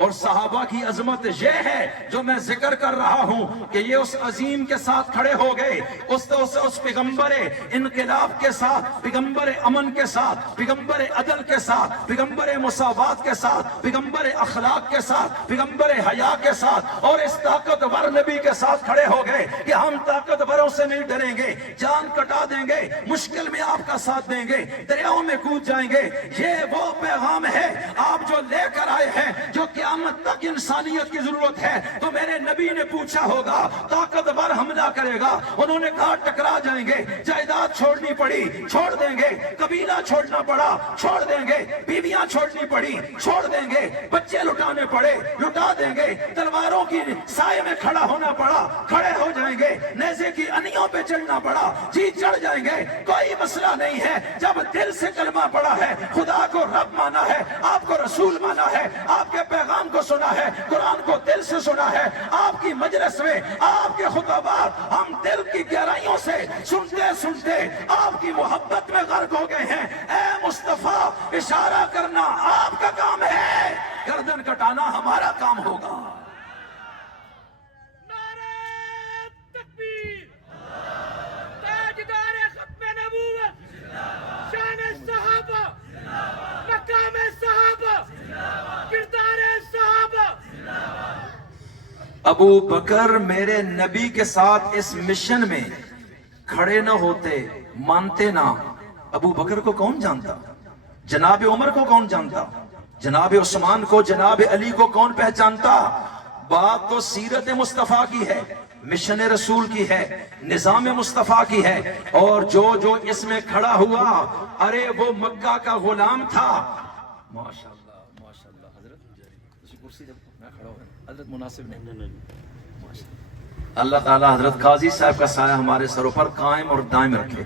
اور صحابہ کی عظمت یہ ہے جو میں ذکر کر رہا ہوں کہ یہ اس عظیم کے ساتھ کھڑے ہو گئے، اس پیغمبر انقلاب کے ساتھ، پیغمبر امن کے ساتھ، پیغمبر عدل کے ساتھ، پیغمبر مساوات کے ساتھ، پیغمبر اخلاق کے ساتھ، پیغمبر حیا کے ساتھ، اور اس طاقتور نبی کے ساتھ کھڑے ہو گئے کہ ہم طاقتوروں سے نہیں ڈریں گے، جان کٹا دیں گے، مشکل میں آپ کا ساتھ دیں گے، دریاؤں میں کود جائیں گے۔ یہ وہ پیغام ہے آپ جو لے کر آئے ہیں، جو قیامت تک انسانیت کی ضرورت ہے۔ تو میرے نبی نے پوچھا ہوگا طاقتور حملہ کرے گا، انہوں نے کہا ٹکرا جائیں گے، جائیداد چھوڑنی پڑی چھوڑ دیں گے، قبیلہ چھوڑنا پڑا چھوڑ دیں گے، بیویاں چھوڑنی پڑی چھوڑ دیں گے، بچے لٹانے پڑے لٹا دیں گے، تلواروں کی سائے میں کھڑا ہونا پڑا کھڑے ہو جائیں گے، نیزے کی انیوں پہ چڑھنا پڑا جی چڑھ جائیں گے، کوئی مسئلہ نہیں ہے۔ جب دل سے کلمہ پڑا ہے، خدا کو رب مانا ہے، آپ کو رسول مانا ہے، آپ کے پیغام کو سنا ہے، قرآن کو دل سے سنا ہے، آپ کی مجلس میں آپ کے خطبات ہم دل کی گہرائیوں سے سنتے سنتے آپ کی محبت میں غرق ہو گئے ہیں۔ اے مصطفیٰ، اشارہ کرنا آپ کا کام ہے، گردن کٹانا ہمارا کام ہوگا۔ نعرہ تکبیر، تاجدار ختم نبوت، شان صحابہ، مقام صحابہ، کردار صحابہ۔ ابو بکر میرے نبی کے ساتھ اس مشن میں کھڑے نہ ہوتے، مانتے نہ، ابو بکر کو کون جانتا؟ جناب عمر کو کون جانتا؟ جناب عثمان کو، جناب علی کو کون پہچانتا؟ بات تو سیرت مصطفیٰ کی ہے، مشن رسول کی ہے، نظام مصطفیٰ کی ہے، اور جو اس میں کھڑا ہوا، ارے وہ مکہ کا غلام تھا۔ ماشاءاللہ ماشاءاللہ حضرت، اسی کرسی جب میں کھڑا ہوں حضرت مناسب نہیں۔ اللہ تعالیٰ حضرت قاضی صاحب کا سایہ ہمارے سروں پر قائم اور دائم رکھے۔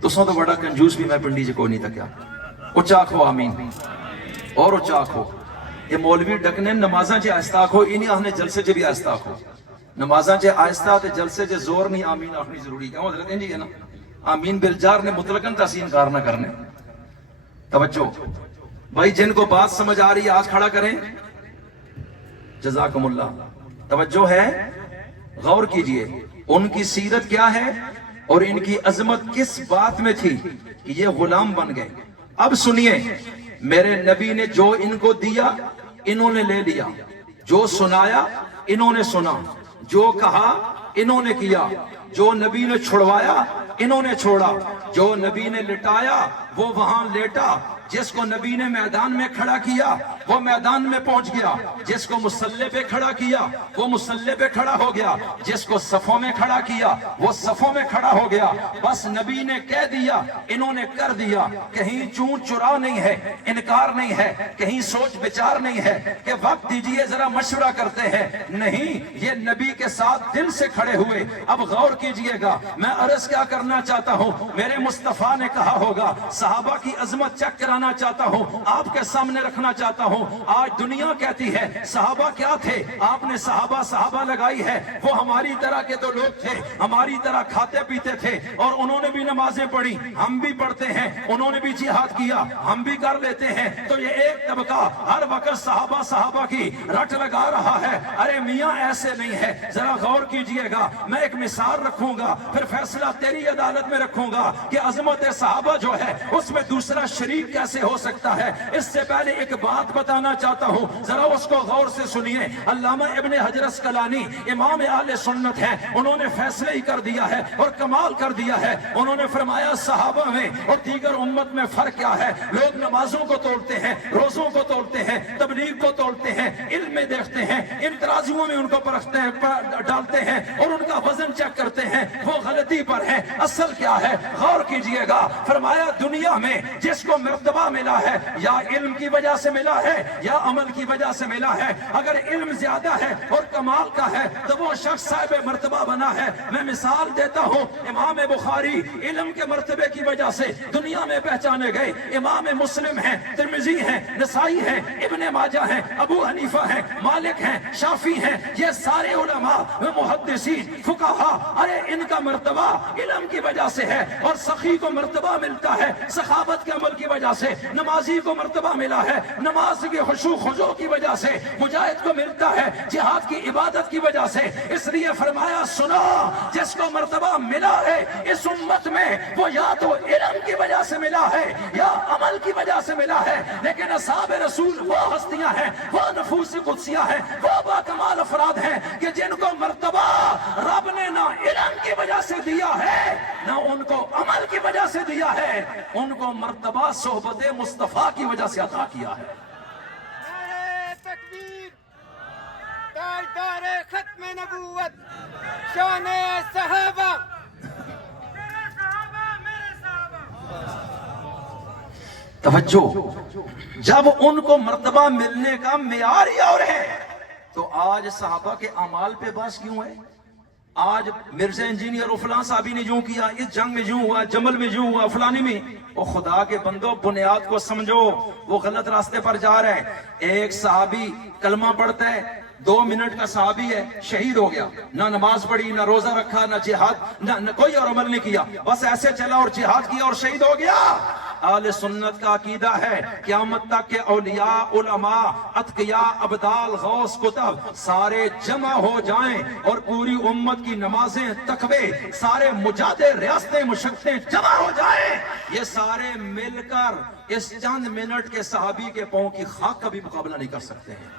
تسوں تو بڑا کنجوس بھی میں پنڈی جی کو نہیں تکیا۔ اچھا کھو آمین، اور اچھا کھو۔ یہ مولوی ڈکنے نمازاں چے آہستہ کھو، انہی آہنے جلسے چے بھی آہستہ کھو۔ نمازاں چے آہستہ تے جلسے چے زور نہیں آمین آخنی ضروری ہے۔ حضرت انجی ہے نا، آمین بالجار نے مطلقاً تحسین کار نہ کرنے۔ توجہ بھائی، جن کو بات سمجھ آ رہی ہے آج کھڑا کریں، جزاکم اللہ۔ توجہ ہے، غور کیجئے ان کی سیرت کیا ہے اور ان کی عظمت کس بات میں تھی کہ یہ غلام بن گئے۔ اب سنیے، میرے نبی نے جو ان کو دیا انہوں نے لے لیا، جو سنایا انہوں نے سنا، جو کہا انہوں نے کیا، جو نبی نے چھڑوایا انہوں نے چھوڑا، جو نبی نے لٹایا وہ وہاں لیٹا، جس کو نبی نے میدان میں کھڑا کیا وہ میدان میں پہنچ گیا، جس کو مسلح پہ کھڑا کیا وہ مسلح پہ کھڑا ہو گیا، جس کو صفوں میں کھڑا کیا وہ صفوں میں کھڑا ہو گیا۔ بس نبی نے کہہ دیا، انہوں نے کر دیا، کہیں چون چرا نہیں ہے، انکار نہیں ہے، کہیں سوچ بچار نہیں ہے کہ وقت دیجئے ذرا مشورہ کرتے ہیں، نہیں، یہ نبی کے ساتھ دل سے کھڑے ہوئے۔ اب غور کیجئے گا، میں عرض کیا کرنا چاہتا ہوں، میرے مصطفیٰ نے کہا ہوگا، صحابہ کی عظمت چیک کرانا چاہتا ہوں، آپ کے سامنے رکھنا چاہتا ہوں۔ آج دنیا کہتی ہے صحابہ کیا تھے، آپ نے صحابہ لگائی ہے، وہ ہماری طرح کے تو لوگ تھے، ہماری طرح کھاتے پیتے تھے، اور انہوں نے بھی نمازیں پڑھی، ہم بھی پڑھتے ہیں، انہوں نے بھی جہاد کیا، ہم بھی کر لیتے ہیں، تو یہ ایک طبقہ ہر وقت صحابہ کی رٹ لگا رہا ہے۔ ارے میاں ایسے نہیں ہے، ذرا غور کیجئے گا، میں ایک مثال رکھوں گا، پھر فیصلہ تیری عدالت میں رکھوں گا کہ عظمت صحابہ جو ہے اس میں دوسرا شریک کیسے ہو سکتا ہے۔ اس سے پہلے ایک بات بتانا چاہتا ہوں، ذرا اس کو غور سے سنیے۔ علامہ ابن حجر اسقلانی امام اہل سنت ہیں، انہوں نے فیصلہ ہی کر دیا ہے اور کمال کر دیا ہے۔ انہوں نے فرمایا صحابہ میں اور دیگر امت میں فرق کیا ہے؟ لوگ نمازوں کو توڑتے ہیں، روزوں کو توڑتے ہیں، تبلیغ کو توڑتے ہیں، علم میں دیکھتے ہیں، ان ترازیوں میں ان کو پرکھتے ہیں، ڈالتے ہیں اور ان کا وزن چیک کرتے ہیں، وہ غلطی پر ہے۔ اصل کیا ہے؟ غور کیجئے گا، فرمایا دنیا میں جس کو مرتبہ ملا ہے یا علم کی وجہ سے ملا ہے یا عمل کی وجہ سے ملا ہے۔ اگر علم زیادہ ہے اور کمال کا ہے تو وہ شخص صاحب مرتبہ بنا ہے۔ میں مثال دیتا ہوں، امام بخاری علم کے مرتبے کی وجہ سے دنیا میں پہچانے گئے، امام مسلم ہیں، ترمذی ہیں، نسائی ہیں، ابن ماجہ ہیں، ابو حنیفہ ہیں، مالک ہیں، شافعی ہیں، یہ سارے علماء محدثین فقہا، ارے ان کا مرتبہ مرتبہ علم کی وجہ سے ہے، اور سخی کو مرتبہ ملتا ہے سخاوت کے عمل کی وجہ سے، نمازی کو مرتبہ ملا ہے نماز کے خشوع خضوع کی وجہ سے، مجاہد کو ملتا ہے جہاد کی عبادت کی وجہ سے۔ اس لیے فرمایا سنو، جس کو مرتبہ ملا ہے اس امت میں وہ یا تو علم کی وجہ سے ملا ہے یا عمل کی وجہ سے ملا ہے، لیکن اصحاب رسول وہ ہستیاں ہیں، وہ نفوس قدسیہ ہیں، وہ باکمال افراد ہیں کہ جن کو مرتبہ رب نے نہ علم کی وجہ سے دیا ہے نہ ان کو عمل کی وجہ سے دیا ہے، ان کو مرتبہ صحبت مصطفیٰ کی وجہ سے عطا کیا ہے۔ نعرہ تکبیر، تاجدار ختم نبوت، شان صحابہ، میرے صحابہ، میرے صحابہ۔ توجہ، جب ان کو مرتبہ ملنے کا معیار ہی اور ہے تو آج صحابہ کے اعمال پہ بحث کیوں ہے؟ آج مرزا انجینئر اور فلاں صحابی نے یوں کیا، اس جنگ میں یوں ہوا، جمل میں یوں ہوا، فلانی میں۔ وہ خدا کے بندو بنیاد کو سمجھو، وہ غلط راستے پر جا رہے ہیں۔ ایک صحابی کلمہ پڑھتا ہے، 2 منٹ کا صحابی ہے، شہید ہو گیا، نہ نماز پڑھی، نہ روزہ رکھا، نہ جہاد، نہ کوئی اور عمل نہیں کیا، بس ایسے چلا اور جہاد کیا اور شہید ہو گیا۔ اہل سنت کا عقیدہ ہے قیامت تک کے اولیاء، علماء، اتقیاء، ابدال، غوث، کتب سارے جمع ہو جائیں اور پوری امت کی نمازیں، تقوی، سارے مجاہد، ریاستیں، مشقتیں جمع ہو جائیں، یہ سارے مل کر اس چند منٹ کے صحابی کے پاؤں کی خاک کا بھی مقابلہ نہیں کر سکتے ہیں۔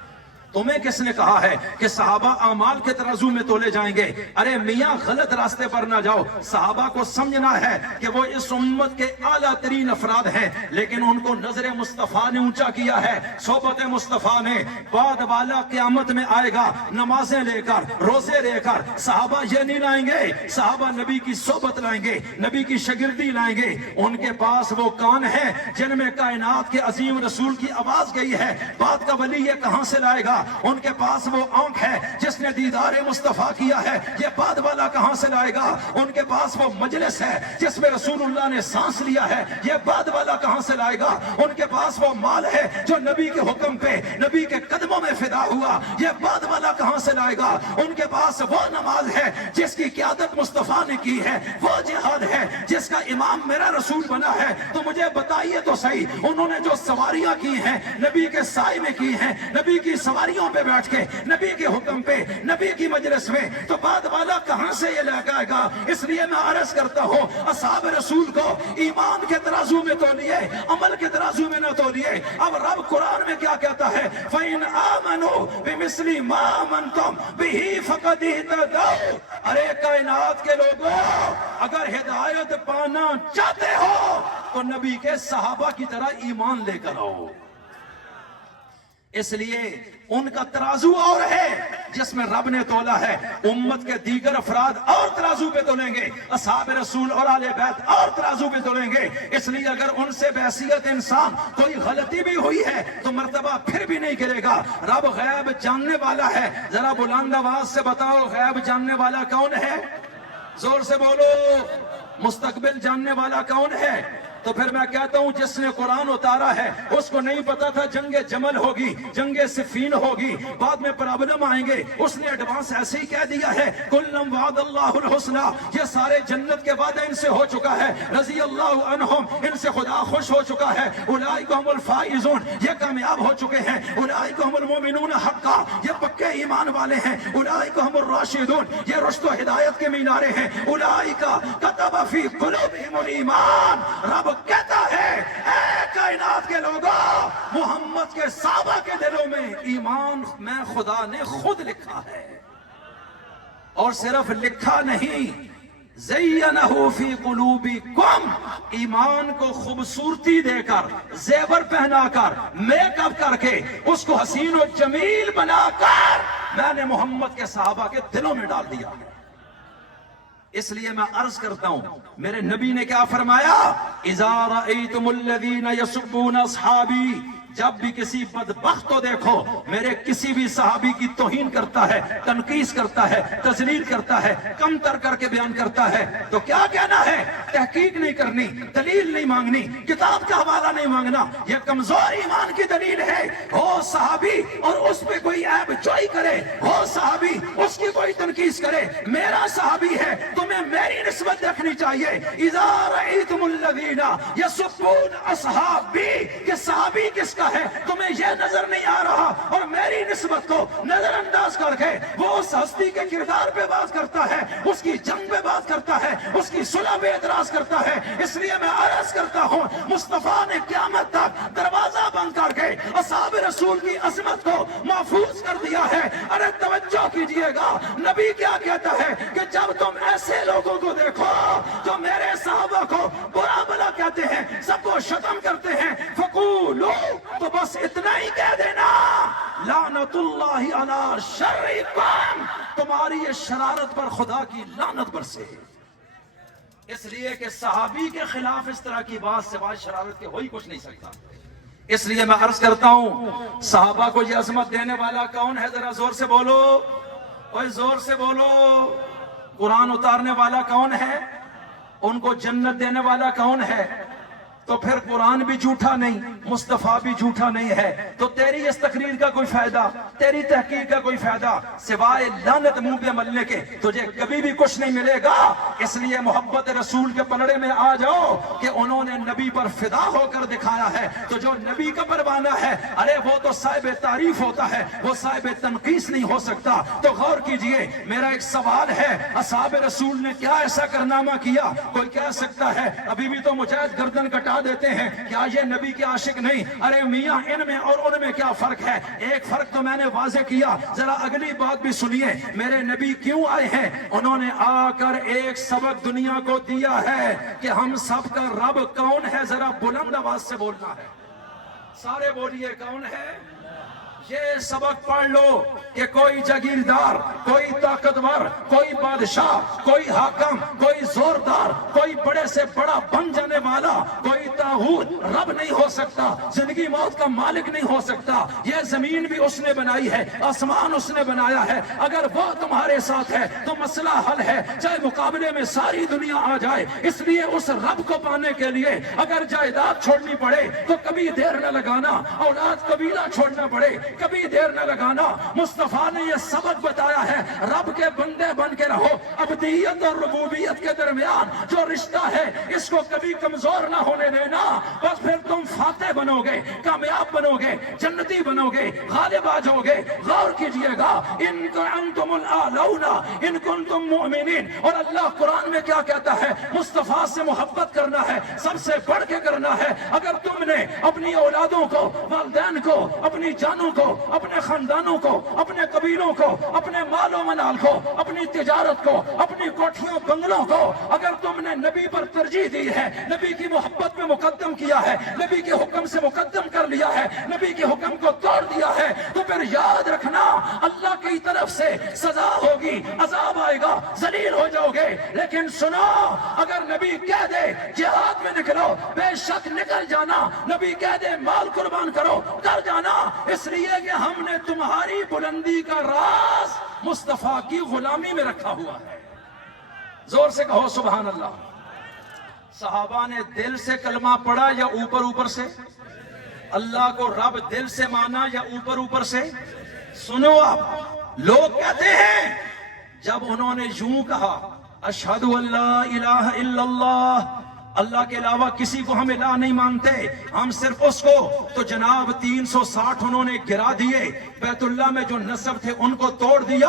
تمہیں کس نے کہا ہے کہ صحابہ اعمال کے ترازو میں تولے جائیں گے؟ ارے میاں غلط راستے پر نہ جاؤ، صحابہ کو سمجھنا ہے کہ وہ اس امت کے اعلیٰ ترین افراد ہیں، لیکن ان کو نظر مصطفیٰ نے اونچا کیا ہے، صحبت مصطفیٰ نے۔ بعد والا قیامت میں آئے گا نمازیں لے کر، روزے لے کر، صحابہ یہ نہیں لائیں گے، صحابہ نبی کی صحبت لائیں گے، نبی کی شاگردی لائیں گے۔ ان کے پاس وہ کان ہیں جن میں کائنات کے عظیم رسول کی آواز گئی ہے، بات کا ولی یہ کہاں سے لائے گا؟ ان کے پاس وہ آنکھ ہے جس نے دیدار مصطفیٰ کیا ہے، یہ بعد والا کہاں سے لائے گا؟ ان کے پاس وہ مجلس ہے جس میں رسول اللہ نے سانس لیا ہے، یہ بعد والا کہاں سے لائے گا؟ ان کے پاس وہ مال ہے جو نبی کے حکم پہ نبی کے قدموں میں فدا ہوا، یہ بعد والا کہاں سے لائے گا؟ ان کے پاس وہ نماز ہے جس کی قیادت مصطفیٰ نے کی ہے، وہ جہاد ہے جس کا امام میرا رسول بنا ہے۔ تو مجھے بتائیے تو صحیح، انہوں نے جو سواریاں کی ہیں نبی کے سائے میں کی ہیں، نبی کی سواریوں پہ بیٹھ کے، نبی کے حکم پہ، نبی کی مجلس میں، تو بعد والا کہاں سے یہ لے آئے گا؟ اس لیے میں عرض کرتا ہوں اصحاب رسول کو ایمان کے ترازو میں تولیے، عمل کے ترازو میں نہ تولیے۔ اب رب قرآن میں کیا کہتا ہے؟ فَإِنْ آمَنُوا بِمِثْلِ مَا آمَنْتُمْ بِهِ فَقَدْ اهْتَدَوْا۔ ارے کائنات کے لوگوں، اگر ہدایت پانا چاہتے ہو تو نبی کے صحابہ کی طرح ایمان لے کر آؤ۔ اس لیے ان کا ترازو اور ہے جس میں رب نے تولا ہے، امت کے دیگر افراد اور ترازو پہ تولیں گے، اصحاب رسول اور آل بیت اور ترازو پہ تولیں گے۔ اس لیے اگر ان سے بحیثیت انسان کوئی غلطی بھی ہوئی ہے تو مرتبہ پھر بھی نہیں گرے گا۔ رب غیب جاننے والا ہے، ذرا بلند آواز سے بتاؤ غیب جاننے والا کون ہے؟ زور سے بولو، مستقبل جاننے والا کون ہے؟ تو پھر میں کہتا ہوں جس نے قرآن اتارا ہے اس کو نہیں پتا تھا جنگ جمل ہوگی، جنگ صفین ہوگی، بعد میں پرابلم آئیں گے، اس نے ایڈوانس ایسے ہی کہہ دیا ہے کلم وعد اللہ الحسنہ، یہ سارے جنت کے وعدے ان سے ہو چکا ہے، رضی اللہ عنہم، ان سے خدا خوش ہو چکا ہے، اولئک هم الفائزون، یہ کامیاب ہو چکے ہیں، اولئک هم المؤمنون حقا، یہ پکے ایمان والے ہیں، اولئک هم الراشدون، یہ رشد و ہدایت کے مینارے ہیں، اولئک کتب فی قلوبہم الایمان۔ رب کہتا ہے اے کائنات کے لوگوں، محمد کے صحابہ کے دلوں میں ایمان میں خدا نے خود لکھا ہے، اور صرف لکھا نہیں، زینہ فی قلوبکم، ایمان کو خوبصورتی دے کر، زیور پہنا کر، میک اپ کر کے، اس کو حسین و جمیل بنا کر میں نے محمد کے صحابہ کے دلوں میں ڈال دیا ہے۔ اس لیے میں عرض کرتا ہوں میرے نبی نے کیا فرمایا؟ اذا رأیتم الذین یسبون اصحابی، جب بھی کسی بدبخت کو دیکھو میرے کسی بھی صحابی کی توہین کرتا ہے، تنقیص کرتا ہے، تذلیل کرتا ہے، کم تر کر کے بیان کرتا ہے، تو کیا کہنا ہے؟ تحقیق نہیں کرنی، دلیل نہیں مانگنی، کتاب کا حوالہ نہیں مانگنا، یہ کمزور ایمان کی دلیل ہے۔ ہو صحابی اور اس پہ کوئی عیب جوئی کرے، ہو صحابی اس کی کوئی تنقید تنقیس کرے میرا صحابی ہے تمہیں میری نسبت دیکھنی چاہیے. اذا رأیتم الذین یسبون اصحابی کہ صحابی کس کا ہے تمہیں یہ نظر نہیں آ رہا اور میری نسبت کو نظر انداز کر کے وہ اس ہستی کے کردار پہ بات کرتا ہے, اس کی جنگ پہ بات کرتا ہے, اس کی صلح پہ اعتراض کرتا ہے. اس لیے میں عرض کرتا ہوں مصطفیٰ نے قیامت تک دروازہ بند کر کے اصحاب رسول کی عظمت کو محفوظ کر دیا ہے. ارے توجہ کیجئے گا, نبی کیا کہتا ہے کہ جب تم ایسے لوگوں کو دیکھو جو میرے صحابہ کو برا بلا کہتے ہیں, سب کو شتم کرتے ہیں, فقولو تو بس اتنا ہی کہہ دینا لعنت اللہ علی شرکم, تمہاری یہ شرارت پر خدا کی لعنت برسے. اس لیے کہ صحابی کے خلاف اس طرح کی بات سوائے شرارت کے ہو ہی کچھ نہیں سکتا. اس لیے میں عرض کرتا ہوں صحابہ کو یہ عظمت دینے والا کون ہے؟ ذرا زور سے بولو, اوے زور سے بولو. قرآن اتارنے والا کون ہے؟ ان کو جنت دینے والا کون ہے؟ تو پھر قرآن بھی جھوٹا نہیں, مصطفیٰ بھی جھوٹا نہیں ہے, تو تیری اس تقریر کا کوئی فائدہ, تیری تحقیق کا کوئی فائدہ سوائے لعنت منہ پہ ملنے کے تجھے کبھی بھی کچھ نہیں ملے گا. اس لیے محبت رسول کے پلڑے میں آ جاؤ کہ انہوں نے نبی پر فدا ہو کر دکھایا ہے. تو جو نبی کا پروانہ ہے ارے وہ تو صاحب تعریف ہوتا ہے, وہ صاحب تنقیس نہیں ہو سکتا. تو غور کیجئے, میرا ایک سوال ہے, اصحاب رسول نے کیا ایسا کارنامہ کیا؟ کوئی کہہ سکتا ہے ابھی بھی تو مجاہد گردن کٹا دیتے ہیں, کیا یہ نبی کے عاشق نہیں؟ ارے میاں ان میں اور ان میں کیا فرق ہے؟ ایک فرق تو میں نے واضح کیا, ذرا اگلی بات بھی سنیے. میرے نبی کیوں آئے ہیں؟ انہوں نے آ کر ایک سبق دنیا کو دیا ہے کہ ہم سب کا رب کون ہے. ذرا بلند آواز سے بولنا ہے, سارے بولیے کون ہے. یہ سبق پڑھ لو کہ کوئی جاگیردار, کوئی طاقتور, کوئی بادشاہ, کوئی حاکم, کوئی زوردار, کوئی بڑے سے بڑا بن جانے والا, کوئی طاغوت رب نہیں ہو سکتا, زندگی موت کا مالک نہیں ہو سکتا. یہ زمین بھی اس نے بنائی ہے, آسمان اس نے بنایا ہے. اگر وہ تمہارے ساتھ ہے تو مسئلہ حل ہے, چاہے مقابلے میں ساری دنیا آ جائے. اس لیے اس رب کو پانے کے لیے اگر جائیداد چھوڑنی پڑے تو کبھی دیر نہ لگانا, اولاد قبیلہ چھوڑنا پڑے کبھی دیر نہ لگانا. مصطفیٰ نے یہ سبق بتایا ہے, رب کے بندے بن کے رہو. عبدیت اور ربوبیت کے درمیان جو رشتہ ہے اس کو کبھی کمزور نہ ہونے دینا, بس پھر تم فاتح بنو گے, کامیاب بنو گے, جنتی بنو گے, غالب آ جاؤ گے. غور کیجئے گا, ان کنتم الاعلون ان کنتم مؤمنین. اور اللہ قرآن میں کیا کہتا ہے؟ مصطفیٰ سے محبت کرنا ہے, سب سے بڑھ کے کرنا ہے. اگر تم نے اپنی اولادوں کو, والدین کو, اپنی جانوں کو, اپنے خاندانوں کو, اپنے قبیلوں کو, اپنے مال و منال کو, اپنی تجارت کو, اپنی کوٹھیوں بنگلوں کو اگر تم نے نبی پر ترجیح دی ہے, نبی کی محبت میں مقدم کیا ہے, نبی کے حکم سے مقدم کر لیا ہے, نبی کے حکم کو توڑ دیا ہے, تو پھر یاد رکھنا اللہ کی طرف سے سزا ہوگی, عذاب آئے گا, ذلیل ہو جاؤ گے. لیکن سنو, اگر نبی کہہ دے جہاد میں نکلو, بے شک نکل جانا. نبی کہہ دے مال قربان کرو, کر جانا. اس لیے کہ ہم نے تمہاری بلندی کا راز مصطفیٰ کی غلامی میں رکھا ہوا ہے. زور سے کہو سبحان اللہ. صحابہ نے دل سے کلمہ پڑھا یا اوپر اوپر سے؟ اللہ کو رب دل سے مانا یا اوپر اوپر سے؟ سنو, آپ لوگ کہتے ہیں جب انہوں نے یوں کہا اشہد ان لا الہ الا اللہ, اللہ کے علاوہ کسی کو ہم الہ نہیں مانتے, ہم صرف اس کو, تو جناب 360 انہوں نے گرا دیے. بیت اللہ میں جو نصب تھے ان کو توڑ دیا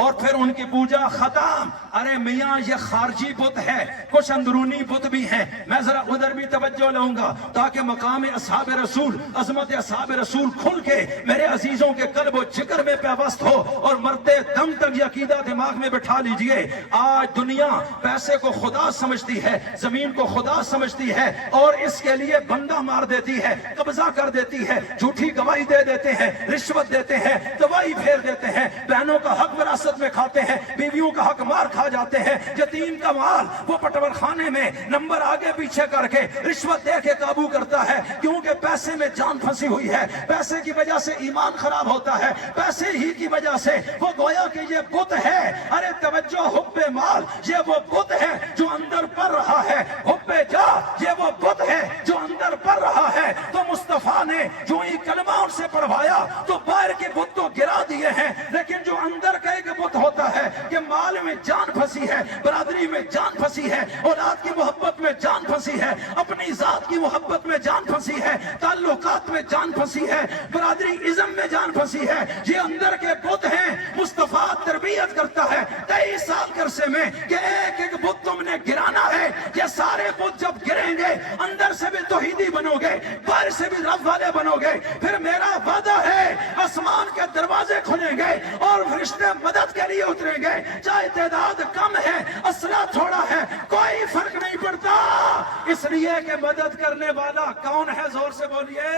اور پھر ان کی پوجا ختم. ارے میاں یہ خارجی بت ہے, کچھ اندرونی بت بھی ہیں. میں ذرا ادھر بھی توجہ لاؤں گا تاکہ مقام اصحاب رسول, عظمت اصحاب رسول کھل کے میرے عزیزوں کے قلب و جگر میں پیوست ہو, اور مرتے دم تک یہ عقیدہ دماغ میں بٹھا لیجئے. آج دنیا پیسے کو خدا سمجھتی ہے, زمین کو خدا سمجھتی ہے, اور اس کے لیے بندہ مار دیتی ہے, قبضہ کر دیتی ہے, جھوٹی گواہی دے دیتے ہیں, رشوت دیتے ہیں, دوائی پھیر دیتے ہیں, بہنوں کا حق وراثت میں کھاتے ہیں, بیویوں کا حق مار کھا جاتے ہیں, یتیم کا مال وہ پٹور خانے میں نمبر آگے پیچھے کر کے رشوت دے کے قابو کرتا ہے, کیونکہ پیسے میں جان پھنسی ہوئی ہے. پیسے کی وجہ سے ایمان خراب ہوتا ہے, پیسے ہی کی وجہ سے وہ گویا کہ یہ بت ہے. ارے توجہ, حب مال یہ وہ بت ہے جو اندر پڑ رہا ہے, حب جا یہ وہ بت ہے جو اندر پڑ رہا ہے. تو مصطفیٰ نے جو ہی کلمہ ان سے پڑھوایا تو باہر کے بت تو گرا دیے ہیں, لیکن جو اندر کا ایک بت ہوتا ہے کہ مال بات میں جان پھنسی ہے، برادری ازم میں جان پھنسی ہے. یہ اندر کے بت ہیں. مصطفیٰ تربیت کرتا ہے 23 سال کے عرصے میں کہ ایک ایک بت تم نے گرانا ہے. یہ سارے بت جب گریں گے اندر سے بھی توحیدی بنو گے، باہر سے بھی رب والے بنو گے. پھر میرا وعدہ ہے آسمان کے دروازے کھلیں گے اور فرشتے مدد کے لیے اتریں گے. چاہے تعداد کم ہے، اسلحہ تھوڑا ہے، کوئی فرق نہیں پڑتا، اس لیے کہ مدد کرنے والا کون ہے؟ زور سے بولیے.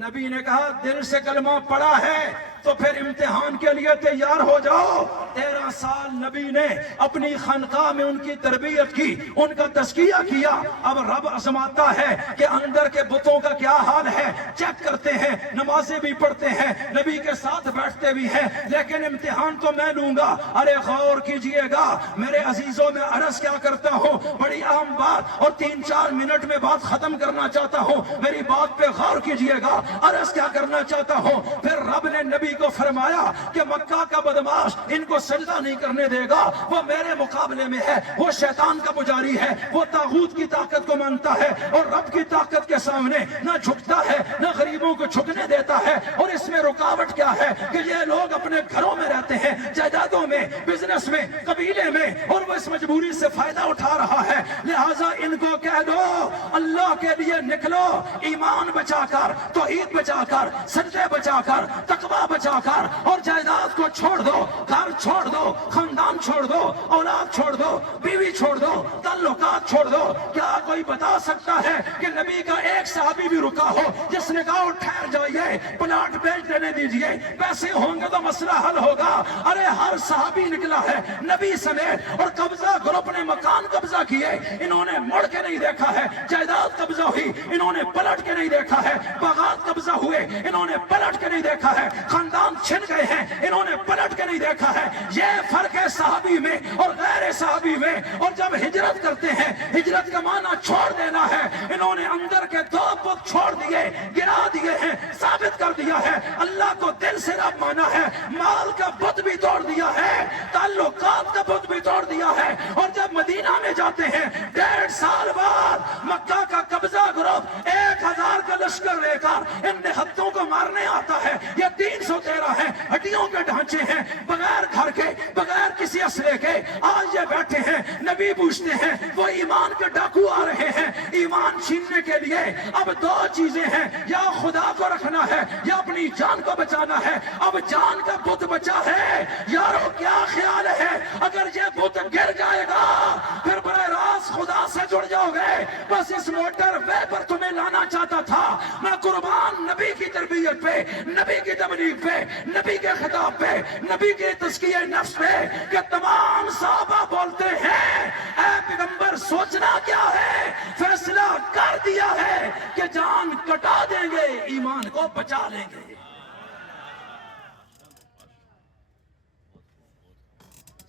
نبی نے کہا دل سے کلمہ پڑھا ہے تو پھر امتحان کے لیے تیار ہو جاؤ. 13 سال نبی نے اپنی خانقاہ میں ان کی تربیت کی، ان کا تزکیہ کیا. اب رب آزماتا ہے کہ اندر کے بتوں کا کیا حال ہے. چیک کرتے ہیں، نمازیں بھی پڑھتے ہیں، نبی کے ساتھ بیٹھتے بھی ہیں، لیکن امتحان تو میں لوں گا. ارے غور کیجئے گا میرے عزیزوں، میں عرض کیا کرتا ہوں، بڑی اہم بات، اور 3-4 منٹ میں بات ختم کرنا چاہتا ہوں. میری بات پہ غور کیجئے گا. عرض کیا کرنا چاہتا ہوں، پھر رب نے نبی کو فرمایا کہ مکہ کا بدماش ان کو سجدہ نہیں کرنے دے گا، وہ میرے مقابلے میں ہے، وہ شیطان کا پجاری ہے، وہ طاغوت کی طاقت کو مانتا ہے اور رب کی طاقت کے سامنے نہ جھکتا ہے، نہ غریبوں کو جھکنے دیتا ہے. اور اس میں رکاوٹ کیا ہے کہ یہ لوگ اپنے گھروں میں رہتے ہیں، جائیدادوں میں، بزنس میں، قبیلے میں، اور وہ اس مجبوری سے فائدہ اٹھا رہا ہے. لہٰذا ان کو کہہ دو اللہ کے لیے نکلو، ایمان بچا کر، توحید بچا کر، سجدے بچا کر، تقویٰ بچا کر، اور جائیداد کو چھوڑ دو، گھر چھوڑ دو، خاندان چھوڑ دو، اولاد چھوڑ دو، بیوی چھوڑ دو، تعلقات چھوڑ دو. کیا کوئی بتا سکتا ہے کہ نبی کا ایک صحابی بھی رکا ہو جس نے کہا ٹھہر جائیے، پلاٹ بیچ دینے دیجئے، پیسے ہوں گے تو مسئلہ حل ہوگا؟ ارے ہر صحابی نکلا ہے نبی سمیت، اور قبضہ گروپ نے مکان قبضہ کیے، انہوں نے مڑ کے نہیں دیکھا ہے. جائیداد قبضہ ہوئی، انہوں نے پلٹ کے نہیں دیکھا ہے. باغات قبضہ ہوئے، انہوں نے پلٹ کے نہیں دیکھا ہے. خاندان چھن گئے ہیں، انہوں نے پلٹ کے نہیں دیکھا ہے. یہ فرق ہے صحابی میں اور غیر صحابی میں. اور جب ہجرت کرتے ہیں، ہجرت کا معنی چھوڑ دینا ہے. انہوں نے اندر کے 2 بت چھوڑ دیے، گرا دیے ہیں، ثابت کر دیا ہے اللہ کو دل سے رب مانا ہے. مال کا بت بھی توڑ دیا ہے، تعلقات کا بت بھی توڑ دیا ہے. اور جب مدینہ میں جاتے ہیں 1.5 سال بعد مکہ کا قبضہ گروپ 1000 کا لشکر لے کر ان نہتوں کو مارنے آتا ہے. یہ 313 ہیں، ہڈیوں کے ڈھانچے ہیں، بغیر گھر کے، بغیر کسی اسلحے کے. آج یہ بیٹھے ہیں، نبی پوچھتے ہیں، وہ ایمان کے ڈاکو آ رہے ہیں. ایمان چھیننے کے لیے اب 2 چیزیں ہیں، یا خدا کو رکھنا ہے یا اپنی جان کو بچانا ہے. اب جان کا بت بچا ہے. یارو کیا خیال ہے اگر یہ بت گر جائے گا پھر براہ راست خدا سے جڑ جاؤ گے؟ بس اس موٹر وے پر تمہیں لانا چاہتا تھا. میں قربان نبی کی تربیت پہ، نبی کی تبلیغ پہ، نبی کے خطاب پہ، نبی کے تزکیہ نفس پہ، کہ تمام صحابہ بولتے ہیں اے پیغمبر سوچنا کیا ہے؟ فیصلہ کر دیا ہے کہ جان کٹا دیں گے، ایمان کو بچا لیں گے.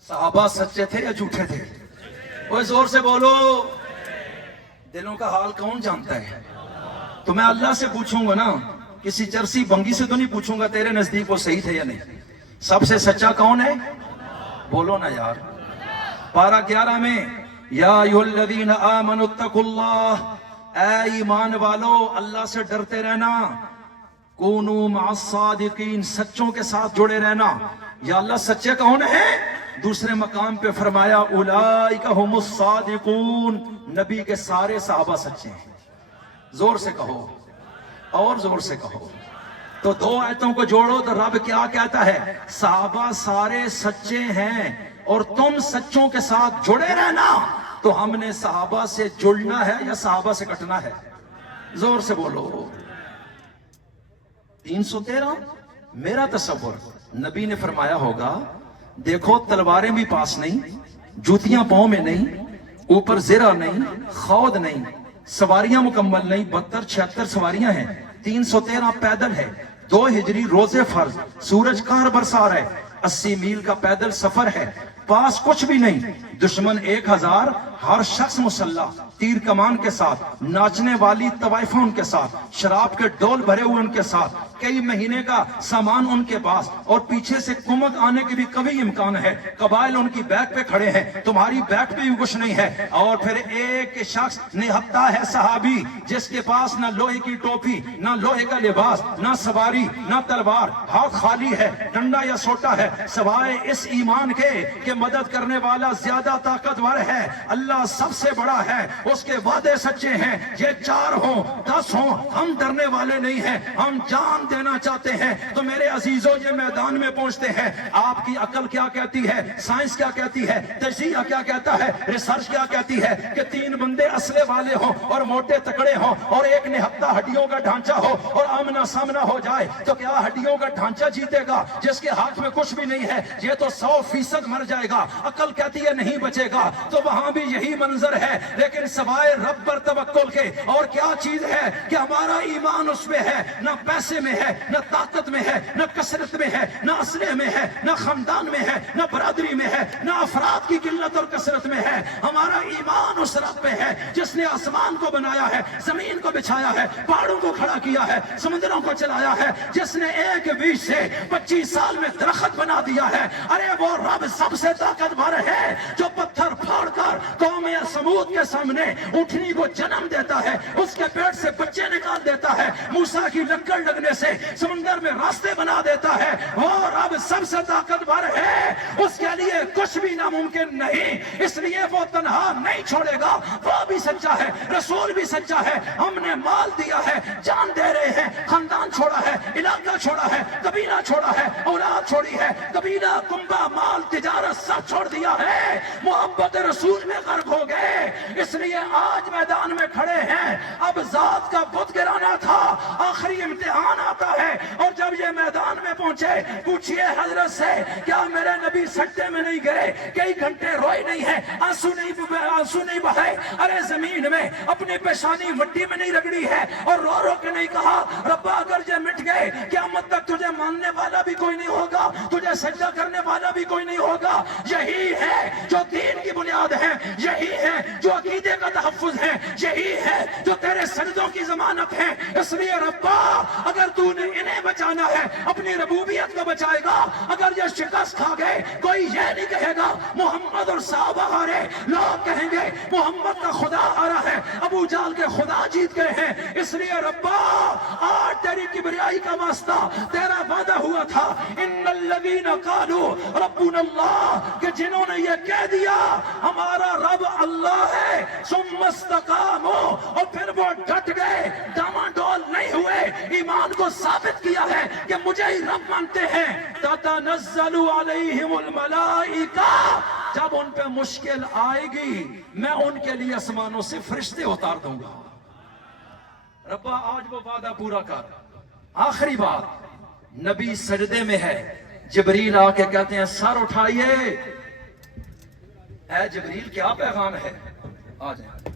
صحابہ سچے تھے یا جھوٹے تھے؟ وہ زور سے بولو. دلوں کا حال کون جانتا ہے؟ تو میں اللہ سے پوچھوں گا نا، کسی چرسی بنگی سے تو نہیں پوچھوں گا تیرے نزدیک وہ صحیح تھے یا نہیں. سب سے سچا کون ہے؟ بولو نا یار. پارہ 11 میں یا ایھا الذین آمنوا اتقوا اللہ، اے ایمان والو اللہ سے ڈرتے رہنا. کونوا مع الصادقین، سچوں کے ساتھ جڑے رہنا. یا اللہ سچے کون ہیں؟ دوسرے مقام پہ فرمایا اولئک ھم الصادقون، نبی کے سارے صحابہ سچے ہیں. زور سے کہو اور زور سے کہو. تو 2 آیتوں کو جوڑو تو رب کیا کہتا ہے؟ صحابہ سارے سچے ہیں اور تم سچوں کے ساتھ جڑے رہنا. تو ہم نے صحابہ سے جڑنا ہے یا صحابہ سے کٹنا ہے؟ زور سے بولو. 313 میرا تصور، نبی نے فرمایا ہوگا دیکھو تلواریں بھی پاس نہیں، جوتیاں پاؤں میں نہیں، اوپر زرہ نہیں، خود نہیں، سواریاں مکمل نہیں، 72-76 سواریاں ہیں، 313 پیدل ہے، 2 ہجری روزے فرض، سورج کہر برسا رہا ہے، 80 میل کا پیدل سفر ہے، پاس کچھ بھی نہیں، دشمن 1000، ہر شخص مسلح، تیر کمان کے ساتھ، ناچنے والی طوائفوں ان کے ساتھ، شراب کے ڈول بھرے ہوئے ان کے ساتھ، کئی مہینے کا سامان ان کے پاس، اور پیچھے سے کمک آنے کے بھی کبھی امکان ہے۔ قبائل ان کی بیک پہ کھڑے ہیں، تمہاری بیک پہ بھی کچھ نہیں ہے۔ اور پھر ایک شخص نہتا ہے صحابی جس کے پاس نہ لوہے کی ٹوپی، نہ لوہے کا لباس، نہ سواری، نہ تلوار، ہاتھ خالی ہے، ڈنڈا یا سوٹا ہے، سوائے اس ایمان کے کہ مدد کرنے والا زیادہ طاقتور ہے، اللہ سب سے بڑا ہے، اس کے وعدے سچے ہیں۔ یہ 4 ہوں 10 ہوں، ہم ڈرنے والے نہیں ہیں، ہم جان دینا چاہتے ہیں۔ تو میرے عزیزوں، یہ میدان میں پہنچتے ہیں، آپ کی عقل کیا کہتی ہے، سائنس کیا کہتی ہے، تجزیہ کیا کہتا ہے، ریسرچ کیا کہتی ہے کہ 3 بندے اسلحے والے ہوں اور موٹے تکڑے ہوں اور ایک نہتا ہڈیوں کا ڈھانچہ ہو اور آمنا سامنا ہو جائے، تو کیا ہڈیوں کا ڈھانچہ جیتے گا جس کے ہاتھ میں کچھ بھی نہیں ہے؟ یہ تو 100% مر جائے گا۔ عقل کہتی ہے نہیں بچے گا، تو وہاں بھی یہی منظر ہے۔ لیکن سوائے رب پر توکل کے اور کیا چیز ہے کہ ہمارا ایمان اس میں ہے، نہ پیسے میں ہے، نہ طاقت میں ہے، نہ کثرت میں ہے، نہ اسلحے میں ہے، نہ خاندان میں ہے، نہ برادری میں ہے، نہ افراد کی قلت اور کثرت میں ہے۔ ہمارا ایمان اس رب پہ ہے جس نے آسمان کو بنایا ہے، زمین کو بچھایا ہے، پہاڑوں کو کھڑا کیا ہے، سمندروں کو چلایا ہے، جس نے ایک بیج سے 25 سال میں درخت بنا دیا ہے۔ ارے وہ رب سب سے طاقتور ہے جو پتھر پھاڑ کر قوم سمود کے سامنے اونٹنی کو جنم دیتا ہے، اس کے پیٹ سے بچے نکال دیتا ہے، موسیٰ کی لکڑ لگنے سے سمندر میں راستے بنا دیتا ہے۔ وہ رب سب سے طاقتور ہے، اس کے لیے کچھ بھی ناممکن نہیں، اس لیے وہ تنہا نہیں چھوڑے گا۔ وہ بھی سچا ہے، رسول بھی سچا ہے۔ ہم نے مال دیا ہے، جان دے رہے ہیں، خاندان چھوڑا ہے، علاقہ چھوڑا ہے، قبیلہ چھوڑا ہے، اولاد چھوڑی ہے، قبیلہ کنبہ مال تجارت سب چھوڑ دیا ہے، محبت رسول میں غرق ہو گئے۔ اس لیے آج میدان میں کھڑے ہیں۔ اب ذات کا بت گرانا تھا، آخری امتحان آتا ہے، اور جب یہ میدان میں پہنچے پوچھئے حضرت سے کیا میرے نبی سجدے میں نہیں گئے، کئی گھنٹے روئے نہیں ہیں، آنسو نہیں بہائے، ارے زمین میں اپنی پیشانی مٹی میں نہیں رگڑی ہے اور رو رو کے نہیں کہا ربا اگر یہ مٹ گئے قیامت تک تجھے ماننے والا بھی کوئی نہیں ہوگا، تجھے سجدہ کرنے والا بھی کوئی نہیں ہوگا۔ یہی ہے جو دین کی بنیاد ہے، یہی ہے جو عقیدے کا تحفظ ہے، یہی ہے جو تیرے سجدوں کی ضمانت ہے۔ اس لیے ربا اگر تو نے انہیں بچانا ہے اپنی ربوبیت کو بچائے گا۔ اگر یہ شکست کھا گئے کوئی یہ نہیں کہے گا محمد اور صحابہ ہارے، لوگ کہیں گے محمد کا خدا ہارا ہے، ابو جہل کے خدا جیت گئے ہیں۔ اس لیے ربا آج تیری کبریائی کا واسطہ تیرا وعدہ ہوا تھا ان الذین قالوا ربنا اللہ، کہ جنہوں نے یہ کہہ دیا ہمارا رب اللہ ہے، ثم استقاموا، اور پھر وہ ڈٹ گئے، ڈاماڈول نہیں ہوئے، ایمان کو ثابت کیا ہے کہ مجھے ہی رب مانتے ہیں، تتنزل علیہم الملائکہ، جب ان پہ مشکل آئے گی میں ان کے لیے آسمانوں سے فرشتے اتار دوں گا۔ ربا آج وہ وعدہ پورا کر۔ آخری بات، نبی سجدے میں ہے، جبریل آ کے کہتے ہیں سر اٹھائیے۔ اے جبریل کیا پیغام ہے؟ آ جائیں۔